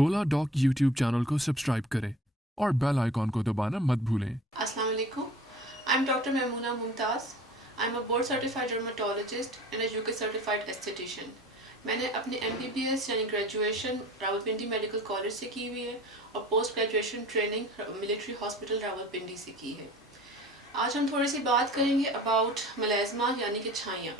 oladoc YouTube channel को subscribe करें और बेल आइकॉन को दबाना मत भूलें। Assalamu alaikum. I'm Dr. Maimoona Mumtaz. I'm a board certified dermatologist and a UK certified esthetician. मैंने अपनी MBBS यानी ग्रेजुएशन रावलपिंडी मेडिकल कॉलेज से की हुई है और post graduation training military hospital Rawalpindi से की है। आज हम थोड़ी सी बात करेंगे अबाउट मलेज़मा यानी कि छाइयाँ।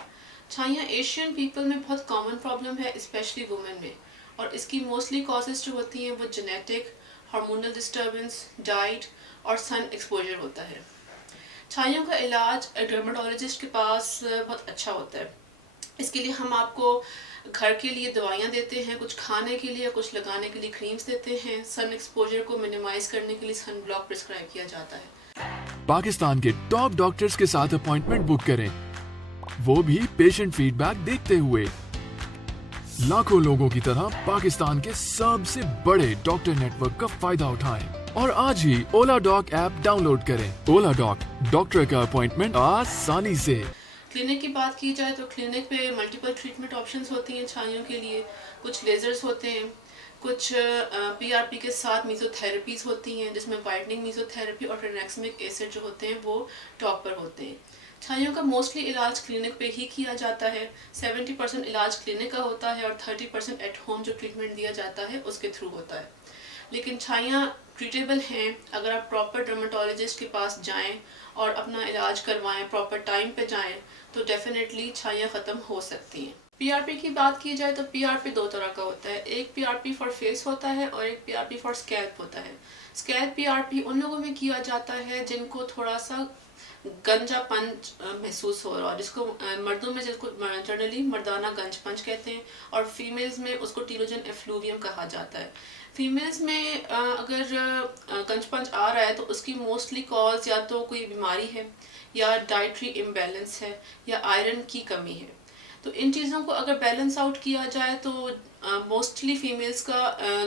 छाइयाँ एशियन पीपल में बहुत कॉमन प्रॉब्लम है, स्पेशली वुमेन में, और इसकी मोस्टली कॉजेज़ जो होती हैं वो जेनेटिक, हार्मोनल डिस्टर्बेंस, डाइट और सन एक्सपोजर होता है। छाइयों का इलाज डर्मेटोलॉजिस्ट के पास बहुत अच्छा होता है। इसके लिए हम आपको घर के लिए दवाइयाँ देते हैं, कुछ खाने के लिए, कुछ लगाने के लिए क्रीम्स देते हैं। सन एक्सपोजर को मिनिमाइज करने के लिए सन ब्लॉक प्रिस्क्राइब किया जाता है। पाकिस्तान के टॉप डॉक्टर्स के साथ अपॉइंटमेंट बुक करें, वो भी पेशेंट फीडबैक देखते हुए। लाखों लोगों की तरह पाकिस्तान के सबसे बड़े डॉक्टर नेटवर्क का फायदा उठाएं और आज ही oladoc ऐप डाउनलोड करें। oladoc, डॉक्टर का अपॉइंटमेंट आसानी से। क्लिनिक की बात की जाए तो क्लिनिक पे मल्टीपल ट्रीटमेंट ऑप्शंस होती हैं छाइयों के लिए। कुछ लेजर्स होते हैं, कुछ PRP के साथ मीजोथेरेपीज होती हैं जिसमें वाइटनिंग मीजोथेरेपी और ट्रांसैक्समिक एसिड जो होते हैं वो टॉप पर होते हैं। छाइयों का मोस्टली इलाज क्लिनिक पे ही किया जाता है। 70% इलाज क्लिनिक का होता है और 30% एट होम जो ट्रीटमेंट दिया जाता है उसके थ्रू होता है। लेकिन छाइयाँ ट्रीटेबल हैं अगर आप प्रॉपर डर्मेटोलॉजिस्ट के पास जाएं और अपना इलाज करवाएं, प्रॉपर टाइम पे जाएं, तो डेफिनेटली छाइयाँ ख़त्म हो सकती हैं। PRP की बात की जाए तो PRP दो तरह का होता है। एक PRP फॉर फेस होता है और एक PRP फॉर स्कैल्प होता है। स्कैल्प PRP उन लोगों में किया जाता है जिनको थोड़ा सा गंजापन महसूस हो रहा है, जिसको मर्दों में जिसको जनरली मर्दाना गंजपंच कहते हैं और फीमेल्स में उसको टीलोजन एफ्लूवियम कहा जाता है। फीमेल्स में अगर गंजपंच आ रहा है तो उसकी मोस्टली कॉज या तो कोई बीमारी है या डाइटरी इम्बैलेंस है या आयरन की कमी है। तो इन चीज़ों को अगर बैलेंस आउट किया जाए तो मोस्टली फीमेल्स का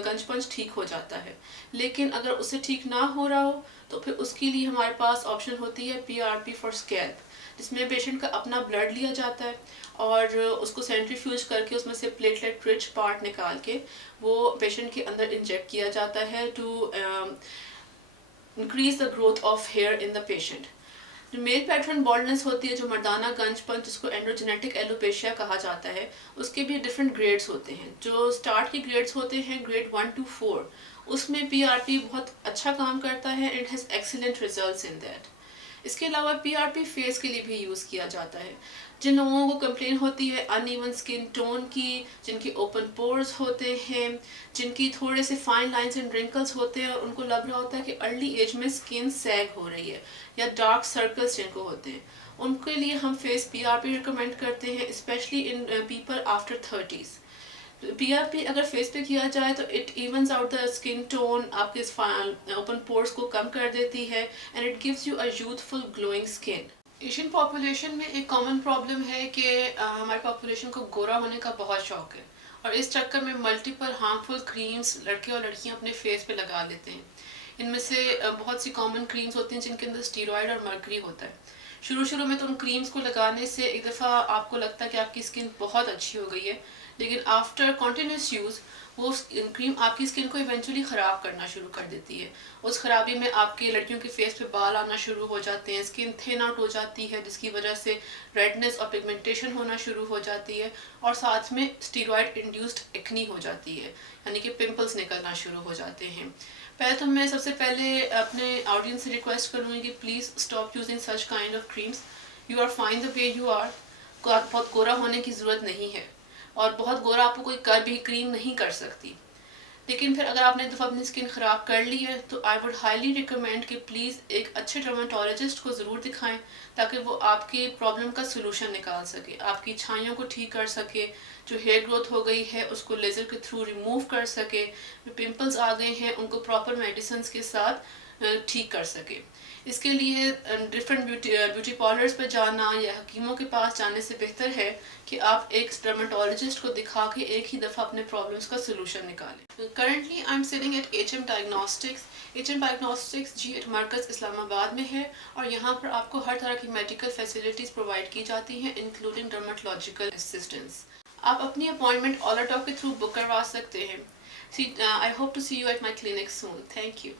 गंजपंच ठीक हो जाता है। लेकिन अगर उससे ठीक ना हो रहा हो तो फिर उसके लिए हमारे पास ऑप्शन होती है PRP फॉर स्कैल्प, जिसमें पेशेंट का अपना ब्लड लिया जाता है और उसको सेंट्रीफ्यूज करके उसमें से प्लेटलेट-रिच पार्ट निकाल के वो पेशेंट के अंदर इंजेक्ट किया जाता है to increase the growth of hair in the patient. जो मेल पैटर्न बॉल्डनेस होती है, जो मर्दाना गंजपन जिसको एंड्रोजेनेटिक एलोपेशिया कहा जाता है, उसके भी डिफरेंट ग्रेड्स होते हैं। जो स्टार्ट के ग्रेड्स होते हैं ग्रेड 1 to 4, उसमें PRP बहुत अच्छा काम करता है। It has excellent results in that. इसके अलावा PRP फेस के लिए भी यूज़ किया जाता है। जिन लोगों को कंप्लेन होती है अनइवन स्किन टोन की, जिनकी ओपन पोर्स होते हैं, जिनकी थोड़े से फाइन लाइंस एंड रिंकल्स होते हैं और उनको लग रहा होता है कि अर्ली एज में स्किन सैग हो रही है या डार्क सर्कल्स जिनको होते हैं, उनके लिए हम फेस PRP रिकमेंड करते हैं, specially in people after 30s। PRP अगर फेस पे किया जाए तो it evens out the skin tone, आपके ओपन पोर्स को कम कर देती है and it gives you a youthful glowing skin. Asian population में एक कॉमन प्रॉब्लम है कि हमारी पॉपुलेशन को गोरा होने का बहुत शौक है और इस चक्कर में मल्टीपल हार्मफुल क्रीम्स लड़के और लड़कियां अपने फेस पे लगा लेते हैं। इनमें से बहुत सी कॉमन क्रीम्स होती हैं जिनके अंदर स्टीरॉयड और मर्करी होता है। शुरू में तो उन क्रीम्स को लगाने से एक दफ़ा आपको लगता है कि आपकी स्किन बहुत अच्छी हो गई है, लेकिन आफ्टर कॉन्टिन्यूस यूज़ वो क्रीम आपकी स्किन को इवेंचुअली ख़राब करना शुरू कर देती है। उस खराबी में आपके लड़कियों के फेस पे बाल आना शुरू हो जाते हैं, स्किन थिन आउट हो जाती है जिसकी वजह से रेडनेस और पिगमेंटेशन होना शुरू हो जाती है और साथ में स्टीरॉयड इंड्यूस्ड एक्नी हो जाती है, यानी कि पिंपल्स निकलना शुरू हो जाते हैं। पहले तो मैं सबसे पहले अपने ऑडियंस से रिक्वेस्ट करूँगी कि please stop using such kind of creams. You are fine the way you are. बहुत गोरा होने की ज़रूरत नहीं है और बहुत गोरा आपको कोई कर भी क्रीम नहीं कर सकती। लेकिन फिर अगर आपने एक दफ़ा अपनी स्किन ख़राब कर ली है तो आई वुड हाईली रिकमेंड कि प्लीज़ एक अच्छे डर्मेटोलॉजिस्ट को ज़रूर दिखाएं ताकि वो आपकी प्रॉब्लम का सोल्यूशन निकाल सके, आपकी छाइयों को ठीक कर सके, जो हेयर ग्रोथ हो गई है उसको लेज़र के थ्रू रिमूव कर सके, जो पिंपल्स आ गए हैं उनको प्रॉपर मेडिसिन के साथ ठीक कर सके। इसके लिए डिफरेंट ब्यूटी पार्लर्स पे जाना या हकीमों के पास जाने से बेहतर है कि आप एक डर्मेटोलॉजिस्ट को दिखा के एक ही दफ़ा अपने प्रॉब्लम्स का सोल्यूशन निकालें। Currently I am sitting at HM Diagnostics। HM Diagnostics G8 मरकज़ इस्लामाबाद में है और यहाँ पर आपको हर तरह की मेडिकल फैसिलिटीज़ प्रोवाइड की जाती हैं, इंक्लूडिंग डर्मेटोलॉजिकल असिस्टेंस। आप अपनी अपॉइंटमेंट oladoc के थ्रू बुक करवा सकते हैं। I hope to see you at my clinic soon. Thank you.